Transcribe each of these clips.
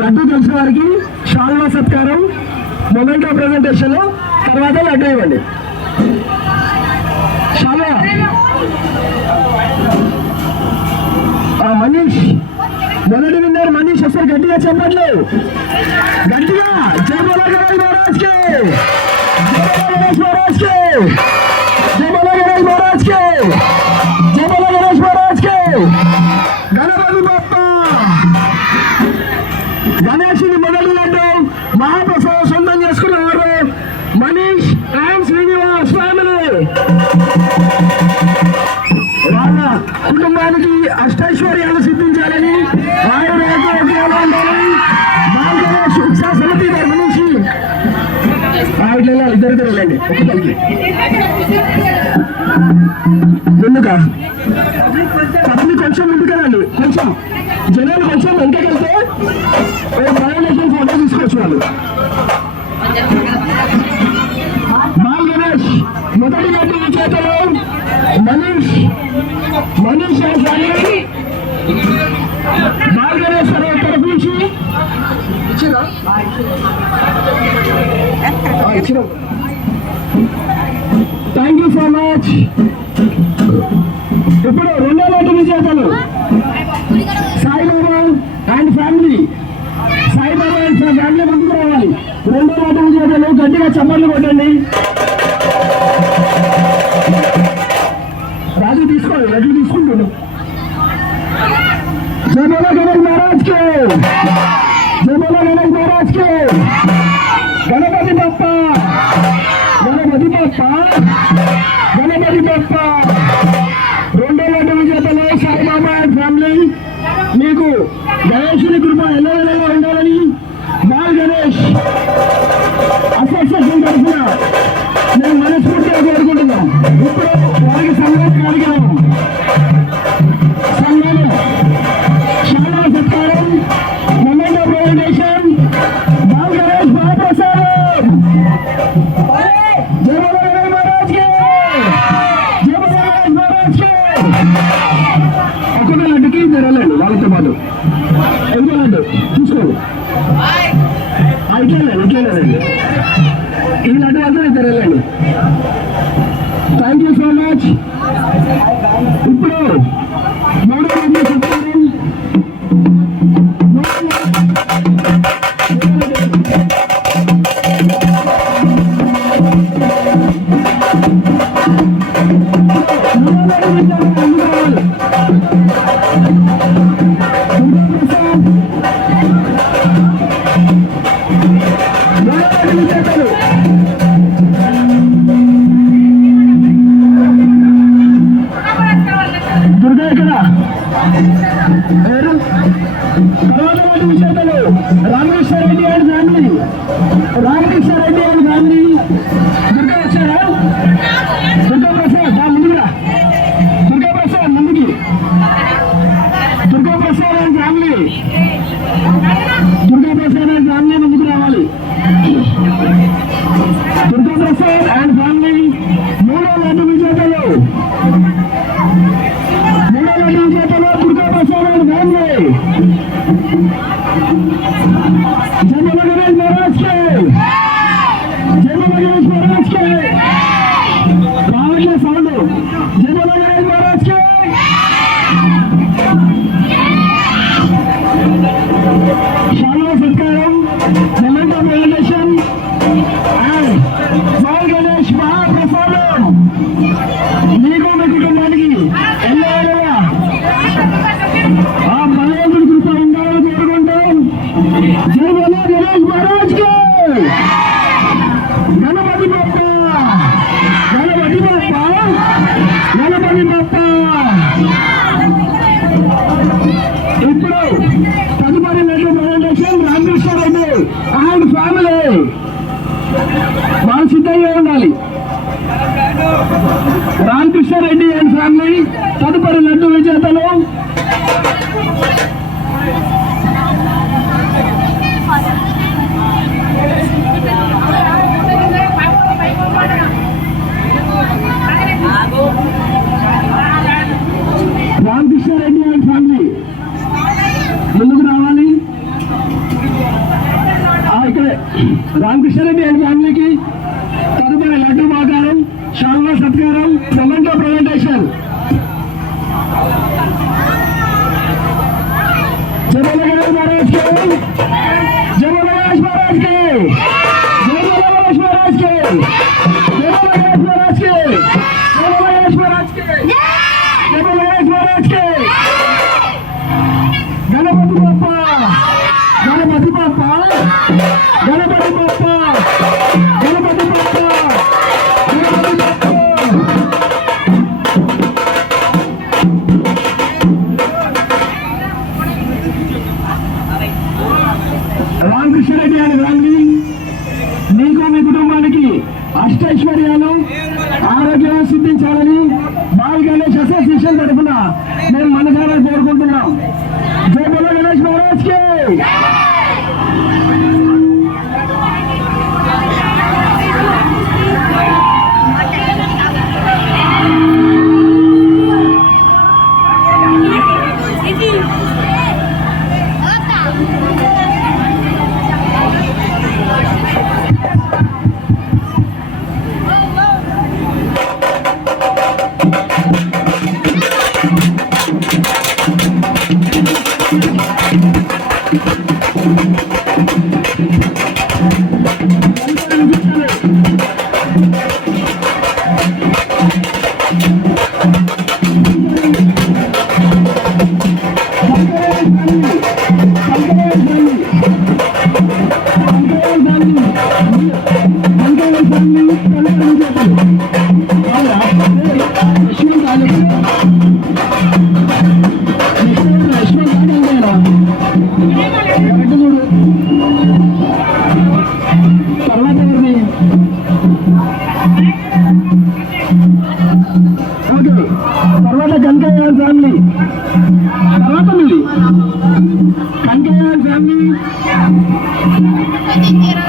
లడ్డు తెలిసిన వారికి శాల్వా సత్కారం మొమెంట్ ఆఫ్ ప్రెజెంటేషన్ తర్వాత లడ్డు ఇవ్వండి. శాల్వా మనీష్ మొదటి విన్నర్ మనీష్ వస్తారు. గట్టిగా చెప్పట్లు, గట్టిగా జై బోలో గణేష్ మహారాజ్ కి, జై బోలో గణేష్ మహారాజ్ కి, జై బోలో గణేష్ మహారాజ్ కి, జై బోలో గణేష్ మహారాజ్ కి. గణపతి బప్ప గణేషుని మొదటి లడ్డు మహాప్రసాదం సొంతం చేసుకున్నవారు మనీష్ అండ్ శ్రీనివాస్ ఫ్యామిలీ. వాళ్ళ కుటుంబానికి అష్టైశ్వర్యాలు సిద్ధించాలని, ఆయుర్వేదాలు ఉండాలని శిక్షా సమితి తరఫు నుంచి ఇద్దరు వెళ్ళండి. ముందుగా పబ్లిక్ కొంచెం ముందుకెళ్ళండి, కొంచెం జనాలు కొంచెం వెంటకెళ్తే బయోనేషన్ ఫోటో తీసుకోవచ్చు. వాళ్ళు బాల్ గణేష్ మొదటి గడ్డి చేతలో మనీష్ బాల్ గణేష్ తరఫు నుంచి ఇచ్చినా థ్యాంక్ యూ సో మచ్. ఇప్పుడు రెండో లడ్డు విజేతలు Saibaba and family. Saibaba and family ముందుకు రావాలి. రెండో లడ్డు విజేతలు గట్టిగా చప్పట్లు కొట్టండి. రాజు తీసుకోండి, లడ్డు తీసుకుంటున్నాడు. జై బోలో గణేష్ మహారాజ్ కి, జై బోలో గణేష్ మహారాజ్ కి. గణపతి బప్ప, గణపతి బప్ప, గణపతి బప్ప. రెండో లడ్డు విజేతలు సాయిబాబా అండ్ ఫ్యామిలీ. మీకు గణేశుని కృప ఎల్లవేళలా ఉండాలని బాల్ గణేష్ అసోసియేషన్ తరఫున నేను మనస్ఫూర్తిగా కోరుకుంటున్నాం. ఇప్పుడు వారికి సన్మానం అడిగాము. సన్మానం శాల్వా సత్కారం moment of presentation Bal Ganesh మహాప్రసాదం. జై బోలో గణేష్ మహారాజ్ కి, జై బోలో గణేష్ మహారాజ్ కి. ఒక్కొక్క లడ్డుకి మీరు వెళ్ళండి వాళ్ళతో పాటు. ఇంకో లడ్డు చూసుకోండి, ఇట్లేనండి ఈ లడ్డు వాళ్ళతో ఇద్దరు వెళ్ళండి. Thank you so much. ఇప్పుడు మూడో లడ్డు చెప్తారు. దుర్గా ఇక్కడ తర్వాత విషయాలు Ramakrishna Reddy and family. Ramakrishna Reddy and family Durga వచ్చారా? దుర్గా ప్రసాద్ ముందుగా, దుర్గా ప్రసాద్ ముందుకి, Durga Prasad and family, Durga Prasad and family ముందుకు రావాలి. దుర్గా ప్రసాద్ అండ్ ఫ్యామిలీ మూడో లడ్డు విజేతలు, మూడో లడ్డు విజేతలు దుర్గా ప్రసాద్ అండ్ ఫ్యామిలీ. జై బోలో గణేష్ మహారాజ్ కి, జై బోలో గణేష్ మహారాజ్ కి. రావట్లే సౌండ్. జై బోలో గణేష్ మహారాజ్ కి. శాల్వా సత్కారం moment of presentation and Bal Ganesh మహాప్రసాదం. మీకు మీ కుటుంబానికి ఎల్లవేళలా ఆ భగవంతుడి కృప ఉండాలని కోరుకుంటాం. జై బోలో గణేష్ మహారాజ్ కి. గణపతి బప్ప, గణపతి బప్ప, గణపతి బప్ప. ఇప్పుడు తదుపరి laddu presentation Ramakrishna Reddy and family. వాళ్ళు సిద్ధంగా ఉండాలి. రామకృష్ణ రెడ్డి అండ్ ఫ్యామిలీ తదుపరి లడ్డు విజేతలు. Bago. Memento presentation. जय बोलो गणेश महाराज के, जय बोलो गणेश महाराज के, जय बोलो गणेश महाराज के, जय बोलो गणेश महाराज के, जय बोलो गणेश महाराज के, जय बोलो गणेश महाराज के। गणपति बाप्पा, गणपति बाप्पा, गणपति बाप्पा, गणपति बाप्पा, गणपति बाप्पा। రామకృష్ణారెడ్డి అనే ఫ్యామిలీ, నీకు మీ కుటుంబానికి అష్టైశ్వర్యాలు ఆరోగ్యం సిద్ధించాలని బాల్ గణేష్ అసోసియేషన్ తరఫున మేము మనసారా కోరుకుంటున్నాం. జై బోలో గణేష్ మహారాజ్ కి. తర్వాత కనకయ్య ఫ్యామిలీ, తర్వాత మీది కనకయ్య ఫ్యామిలీ,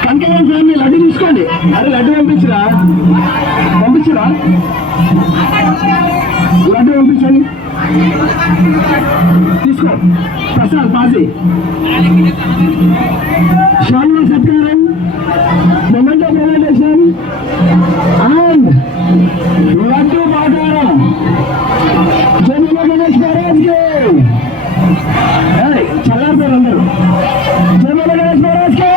కనకయ్య ఫ్యామిలీ లడ్డు తీసుకోండి. అరే లడ్డు పంపించరా, పంపించరా లడ్డు పంపించండి, తీసుకో. ప్రసాద్ పాసి శాలువా సత్కారం, మొమెంటో ప్రెజెంటేషన్ అండ్ లడ్డు పాకారం. జై బోలో గణేష్ మహారాజ్ కి. చల్లారుతారు అందరూ. జై బోలో గణేష్ మహారాజ్ కి,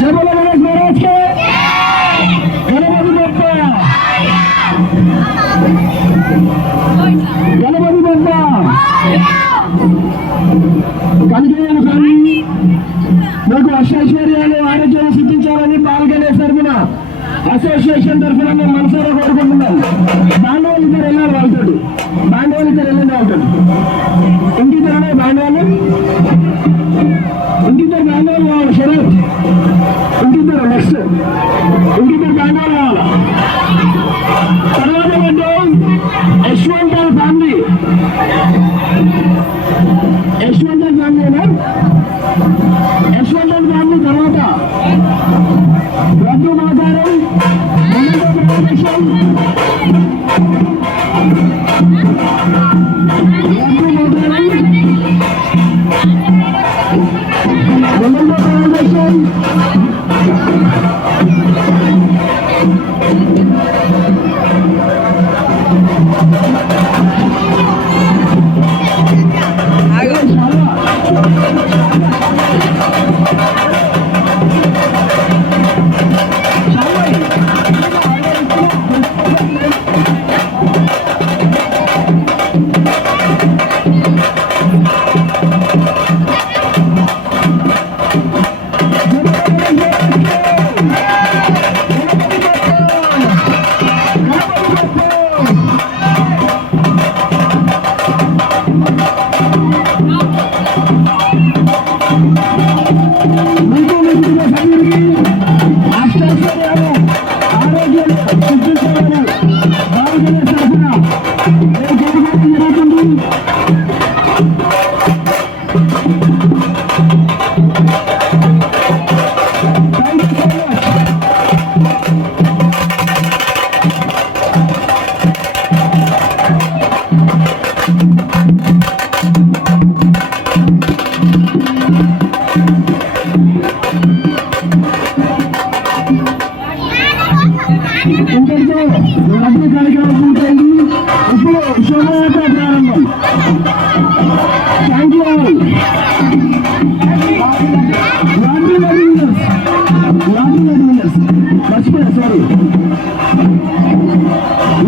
జై బోలో గణేష్ మహారాజ్ కి. గణపతి బప్ప, గణపతి బప్ప. కనకయ్య ఫ్యామిలీ, మీకు అష్టైశ్వర్యాలు ఆరోగ్యాలు సిద్ధించాలని బాల్ గణేష్ తరఫున అసోసియేషన్ తరఫున మేము మనసారా కోరుకుంటున్నాం. బాండవాళ్ళు ఇద్దరు వెళ్ళారు వాళ్ళతో, బాండవాళ్ళు ఇద్దరు వెళ్ళండి వాళ్ళతో. ఇంకిద్దరు బాండవాళ్ళు, ఇంకిద్దరు బాండవాళ్ళు కావాలి. శరత్ ఇంకిద్దరు, నెక్స్ట్ ఇంకిద్దరు బాండవాళ్ళు కావాలి. తర్వాత అంటే యశ్వంత్ ఫ్యామిలీ, యశ్వంత్ ఫ్యామిలీనా, యశ్వంత్ ఫ్యామిలీ. తర్వాత లడ్డు మాతారం, మొమెంటో ప్రెజెంటేషన్, లడ్డు మాతారం, మొమెంటో ప్రెజెంటేషన్. ఇంతటితో లడ్డు కార్యక్రమం శోభయాత్ర ప్రారంభం. Thank you all. Lottery winners మర్చిపోయా, సారీ.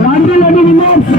Lottery winners